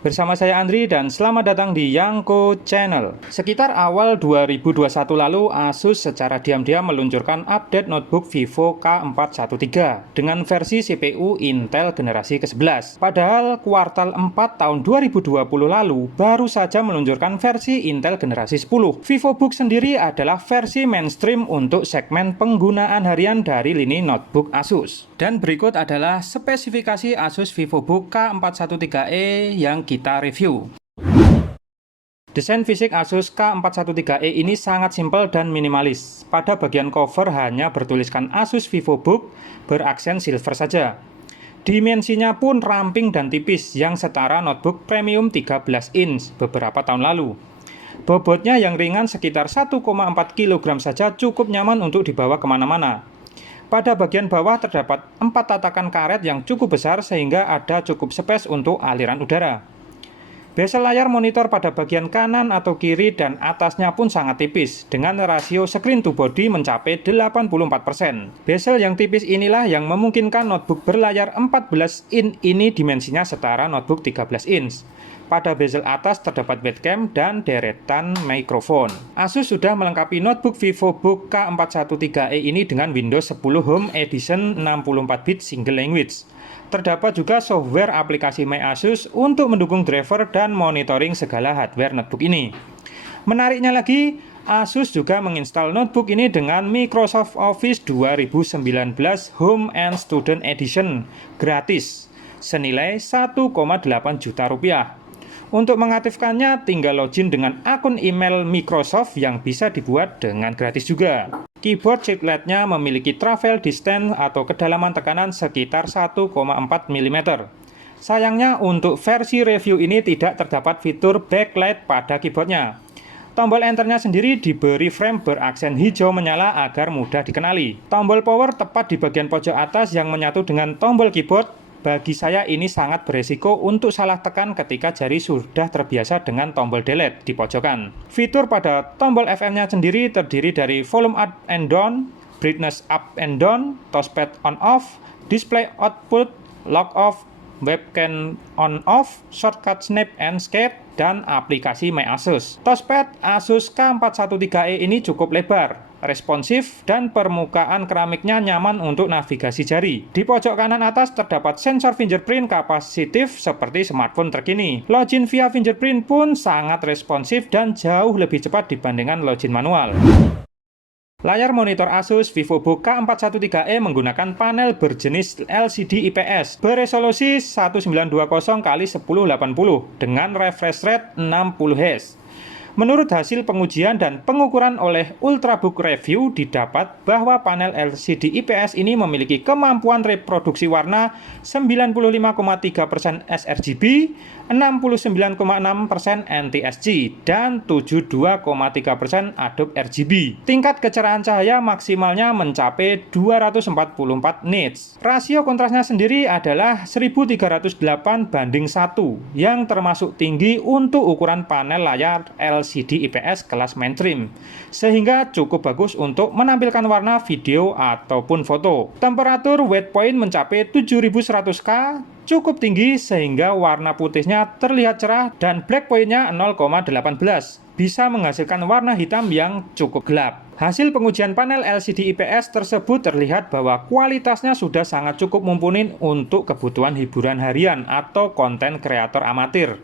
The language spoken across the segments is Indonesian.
Bersama saya Andri dan selamat datang di Yangko Channel. Sekitar awal 2021 lalu, Asus secara diam-diam meluncurkan update notebook Vivo K413 dengan versi CPU Intel generasi ke-11. Padahal kuartal 4 tahun 2020 lalu baru saja meluncurkan versi Intel generasi 10. VivoBook sendiri adalah versi mainstream untuk segmen penggunaan harian dari lini notebook Asus. Dan berikut adalah spesifikasi Asus VivoBook K413e yang kita review. Desain fisik Asus K413e ini sangat simpel dan minimalis. Pada bagian cover hanya bertuliskan Asus VivoBook beraksen silver saja. Dimensinya pun ramping dan tipis yang setara notebook premium 13 inch beberapa tahun lalu. Bobotnya yang ringan sekitar 1,4 kg saja cukup nyaman untuk dibawa kemana-mana. Pada bagian bawah terdapat 4 tatakan karet yang cukup besar sehingga ada cukup space untuk aliran udara. Bezel layar monitor pada bagian kanan atau kiri dan atasnya pun sangat tipis dengan rasio screen to body mencapai 84%. Bezel yang tipis inilah yang memungkinkan notebook berlayar 14 inch ini dimensinya setara notebook 13 inch. Pada bezel atas terdapat webcam dan deretan mikrofon. Asus sudah melengkapi notebook VivoBook K413e ini dengan Windows 10 Home Edition 64-bit single language. Terdapat juga software aplikasi My Asus untuk mendukung driver dan monitoring segala hardware notebook ini. Menariknya lagi, Asus juga menginstal notebook ini dengan Microsoft Office 2019 Home and Student Edition gratis senilai 1,8 juta rupiah. Untuk mengaktifkannya, tinggal login dengan akun email Microsoft yang bisa dibuat dengan gratis juga. Keyboard chipletnya memiliki travel distance atau kedalaman tekanan sekitar 1,4 mm. Sayangnya untuk versi review ini tidak terdapat fitur backlight pada keyboardnya. Tombol enternya sendiri diberi frame beraksen hijau menyala agar mudah dikenali. Tombol power tepat di bagian pojok atas yang menyatu dengan tombol keyboard. Bagi saya ini sangat beresiko untuk salah tekan ketika jari sudah terbiasa dengan tombol delete di pojokan. Fitur pada tombol FM-nya sendiri terdiri dari volume up and down, brightness up and down, touchpad on off, display output, lock off, webcam on off, shortcut snap and skate, dan aplikasi My Asus. Touchpad Asus K413e ini cukup lebar, responsif, dan permukaan keramiknya nyaman untuk navigasi jari. Di pojok kanan atas terdapat sensor fingerprint kapasitif seperti smartphone terkini. Login via fingerprint pun sangat responsif dan jauh lebih cepat dibandingkan login manual. Layar monitor Asus VivoBook K413e menggunakan panel berjenis LCD IPS beresolusi 1920x1080 dengan refresh rate 60 Hz. Menurut hasil pengujian dan pengukuran oleh Ultrabook Review, didapat bahwa panel LCD IPS ini memiliki kemampuan reproduksi warna 95,3% sRGB, 69,6% NTSC, dan 72,3% Adobe RGB. Tingkat kecerahan cahaya maksimalnya mencapai 244 nits. Rasio kontrasnya sendiri adalah 1308:1, yang termasuk tinggi untuk ukuran panel layar LCD IPS kelas mainstream, sehingga cukup bagus untuk menampilkan warna video ataupun foto. Temperatur white point mencapai 7100K, cukup tinggi sehingga warna putihnya terlihat cerah dan black point-nya 0,18, bisa menghasilkan warna hitam yang cukup gelap. Hasil pengujian panel LCD IPS tersebut terlihat bahwa kualitasnya sudah sangat cukup mumpuni untuk kebutuhan hiburan harian atau konten kreator amatir.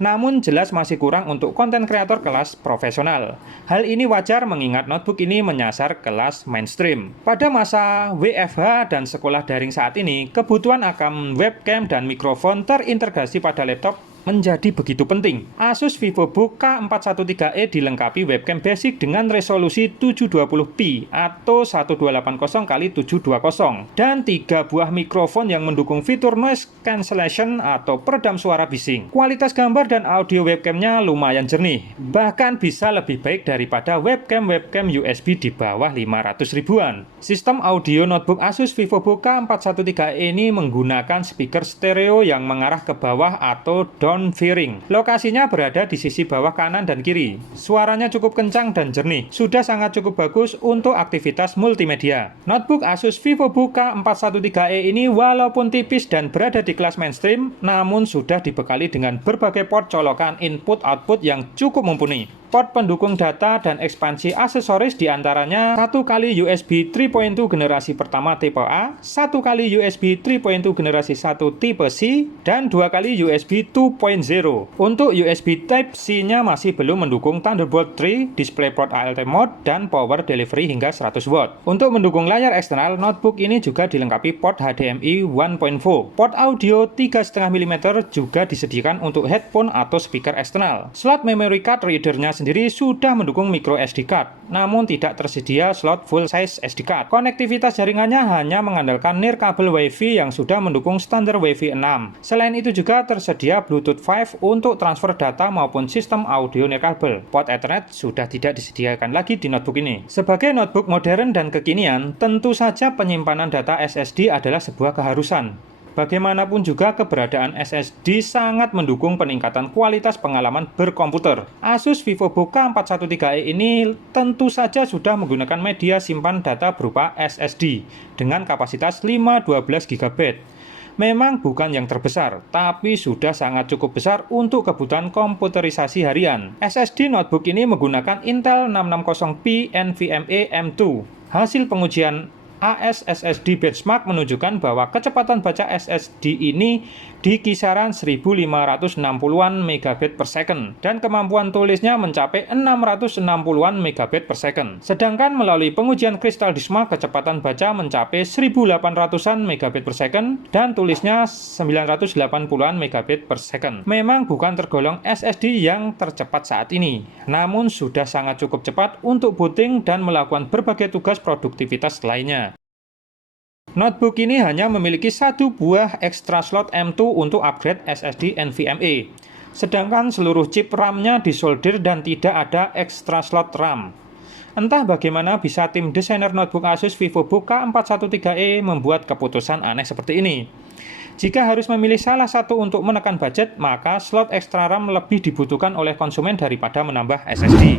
Namun jelas masih kurang untuk konten kreator kelas profesional. Hal ini wajar mengingat notebook ini menyasar kelas mainstream. Pada masa WFH dan sekolah daring saat ini, kebutuhan akan webcam dan mikrofon terintegrasi pada laptop menjadi begitu penting. Asus VivoBook K413e dilengkapi webcam basic dengan resolusi 720p atau 1280x720 dan 3 buah mikrofon yang mendukung fitur noise cancellation atau peredam suara bising. Kualitas gambar dan audio webcamnya lumayan jernih, bahkan bisa lebih baik daripada webcam USB di bawah 500 ribuan. Sistem audio notebook Asus VivoBook K413e ini menggunakan speaker stereo yang mengarah ke bawah atau down fairing. Lokasinya berada di sisi bawah kanan dan kiri. Suaranya cukup kencang dan jernih. Sudah sangat cukup bagus untuk aktivitas multimedia. Notebook Asus VivoBook K413e ini walaupun tipis dan berada di kelas mainstream, namun sudah dibekali dengan berbagai port colokan input-output yang cukup mumpuni. Port pendukung data dan ekspansi aksesoris diantaranya 1 kali USB 3.2 generasi pertama tipe A, 1 kali USB 3.2 generasi 1 tipe C, dan 2 kali USB 2.0. Untuk USB Type-C-nya masih belum mendukung Thunderbolt 3, DisplayPort ALT mode, dan power delivery hingga 100 watt. Untuk mendukung layar eksternal, notebook ini juga dilengkapi port HDMI 1.4. Port audio 3,5 mm juga disediakan untuk headphone atau speaker eksternal. Slot memory card readernya sendiri sudah mendukung micro SD card, namun tidak tersedia slot full size SD card. Konektivitas jaringannya hanya mengandalkan nirkabel WiFi yang sudah mendukung standar WiFi 6. Selain itu juga tersedia Bluetooth 5 untuk transfer data maupun sistem audio nirkabel. Port Ethernet sudah tidak disediakan lagi di notebook ini. Sebagai notebook modern dan kekinian, tentu saja penyimpanan data SSD adalah sebuah keharusan. Bagaimanapun juga keberadaan SSD sangat mendukung peningkatan kualitas pengalaman berkomputer. Asus VivoBook K413e ini tentu saja sudah menggunakan media simpan data berupa SSD dengan kapasitas 512 GB. Memang bukan yang terbesar, tapi sudah sangat cukup besar untuk kebutuhan komputerisasi harian. SSD notebook ini menggunakan Intel 660p NVMe M2. Hasil pengujian AS SSD benchmark menunjukkan bahwa kecepatan baca SSD ini di kisaran 1560-an megabit per second dan kemampuan tulisnya mencapai 660-an megabit per second. Sedangkan melalui pengujian Crystal Dysmark kecepatan baca mencapai 1800-an megabit per second dan tulisnya 980-an megabit per second. Memang bukan tergolong SSD yang tercepat saat ini, namun sudah sangat cukup cepat untuk booting dan melakukan berbagai tugas produktivitas lainnya. Notebook ini hanya memiliki satu buah ekstra slot M2 untuk upgrade SSD NVMe. Sedangkan seluruh chip RAM-nya disolder dan tidak ada ekstra slot RAM. Entah bagaimana bisa tim desainer notebook Asus VivoBook K413e membuat keputusan aneh seperti ini. Jika harus memilih salah satu untuk menekan budget, maka slot ekstra RAM lebih dibutuhkan oleh konsumen daripada menambah SSD.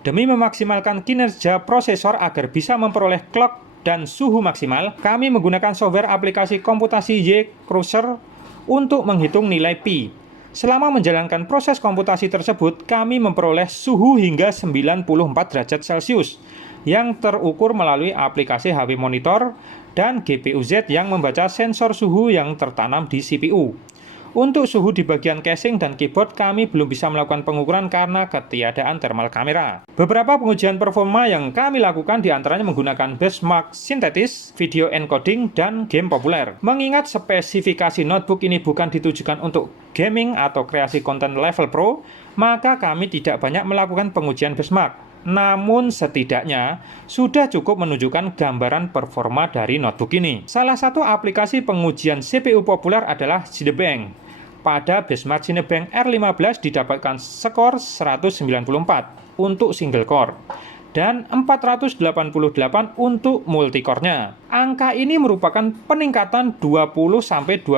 Demi memaksimalkan kinerja prosesor agar bisa memperoleh clock dan suhu maksimal, kami menggunakan software aplikasi komputasi Y-Cruiser untuk menghitung nilai Pi. Selama menjalankan proses komputasi tersebut, kami memperoleh suhu hingga 94 derajat Celcius yang terukur melalui aplikasi HP Monitor dan GPU-Z yang membaca sensor suhu yang tertanam di CPU. Untuk suhu di bagian casing dan keyboard kami belum bisa melakukan pengukuran karena ketiadaan thermal kamera. Beberapa pengujian performa yang kami lakukan diantaranya menggunakan benchmark sintetis, video encoding, dan game populer. Mengingat spesifikasi notebook ini bukan ditujukan untuk gaming atau kreasi konten level pro, maka kami tidak banyak melakukan pengujian benchmark. Namun setidaknya sudah cukup menunjukkan gambaran performa dari notebook ini. Salah satu aplikasi pengujian CPU populer adalah Cinebench. Pada benchmark Cinebench R15 didapatkan skor 194 untuk single core dan 488 untuk multicore-nya. Angka ini merupakan peningkatan 20-25%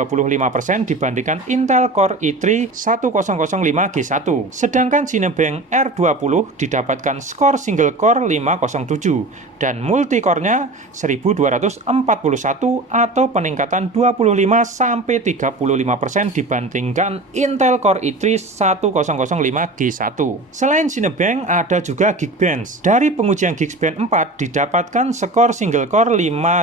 dibandingkan Intel Core i3 1005G1. Sedangkan Cinebench R20 didapatkan skor single core 507 dan multicore-nya 1241 atau peningkatan 25-35% dibandingkan Intel Core i3 1005G1. Selain Cinebench, ada juga Geekbench. Dari pengujian Geekbench 4 didapatkan skor single core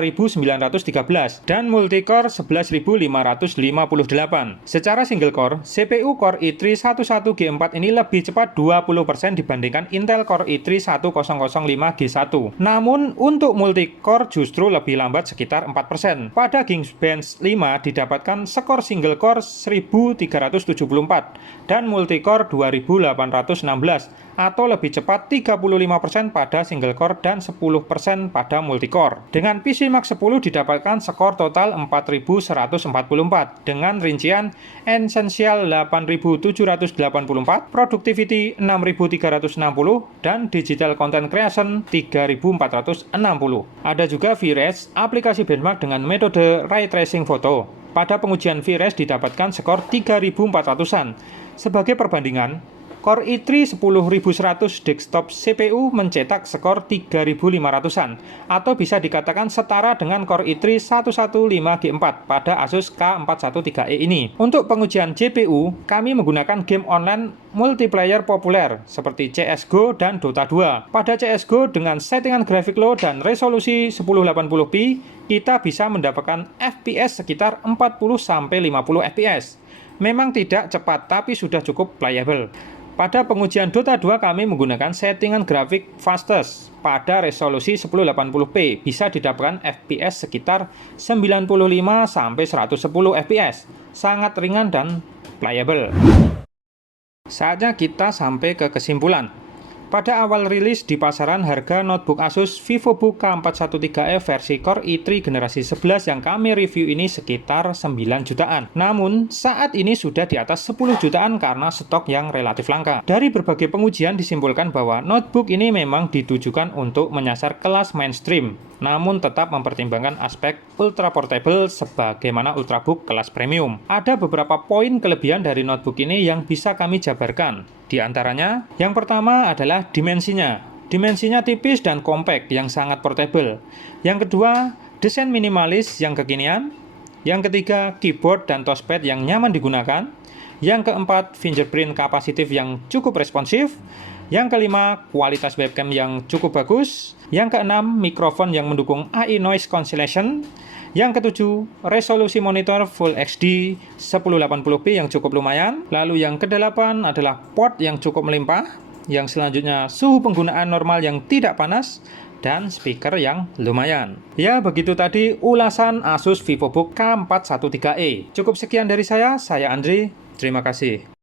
5.913 dan multicore 11.558. Secara single core, CPU Core i3 11G4 ini lebih cepat 20% dibandingkan Intel Core i3 1005G1. Namun untuk multicore justru lebih lambat sekitar 4%. Pada Geekbench 5 didapatkan skor single core 1.374 dan multicore 2.816 atau lebih cepat 35% pada single core dan 10% pada multicore. Dengan PCMark 10 didapatkan skor total 4144 dengan rincian Essential 8784, Productivity 6360 dan Digital Content Creation 3460. Ada juga VRes, aplikasi benchmark dengan metode ray tracing foto. Pada pengujian VRes didapatkan skor 3400-an. Sebagai perbandingan, Core i3 10100 desktop CPU mencetak skor 3500-an, atau bisa dikatakan setara dengan Core i3 115G4 pada Asus K413E ini. Untuk pengujian GPU, kami menggunakan game online multiplayer populer seperti CSGO dan Dota 2. Pada CSGO dengan settingan grafik low dan resolusi 1080p, kita bisa mendapatkan FPS sekitar 40-50 fps. Memang tidak cepat, tapi sudah cukup playable. Pada pengujian Dota 2 kami menggunakan settingan grafik fastest pada resolusi 1080p, bisa didapatkan FPS sekitar 95-110 fps, sangat ringan dan playable. Saatnya kita sampai ke kesimpulan. Pada awal rilis di pasaran, harga notebook Asus VivoBook K413e versi Core i3 generasi 11 yang kami review ini sekitar 9 jutaan. Namun, saat ini sudah di atas 10 jutaan karena stok yang relatif langka. Dari berbagai pengujian disimpulkan bahwa notebook ini memang ditujukan untuk menyasar kelas mainstream, namun tetap mempertimbangkan aspek ultra portable sebagaimana ultrabook kelas premium. Ada beberapa poin kelebihan dari notebook ini yang bisa kami jabarkan. Di antaranya, yang pertama adalah dimensinya. Dimensinya tipis dan compact yang sangat portable. Yang kedua, desain minimalis yang kekinian. Yang ketiga, keyboard dan touchpad yang nyaman digunakan. Yang keempat, fingerprint kapasitif yang cukup responsif. Yang kelima, kualitas webcam yang cukup bagus. Yang keenam, mikrofon yang mendukung AI noise cancellation. Yang ketujuh, resolusi monitor Full HD 1080p yang cukup lumayan. Lalu yang kedelapan adalah port yang cukup melimpah. Yang selanjutnya, suhu penggunaan normal yang tidak panas. Dan speaker yang lumayan. Ya, begitu tadi ulasan Asus VivoBook K413e. Cukup sekian dari saya Andri. Terima kasih.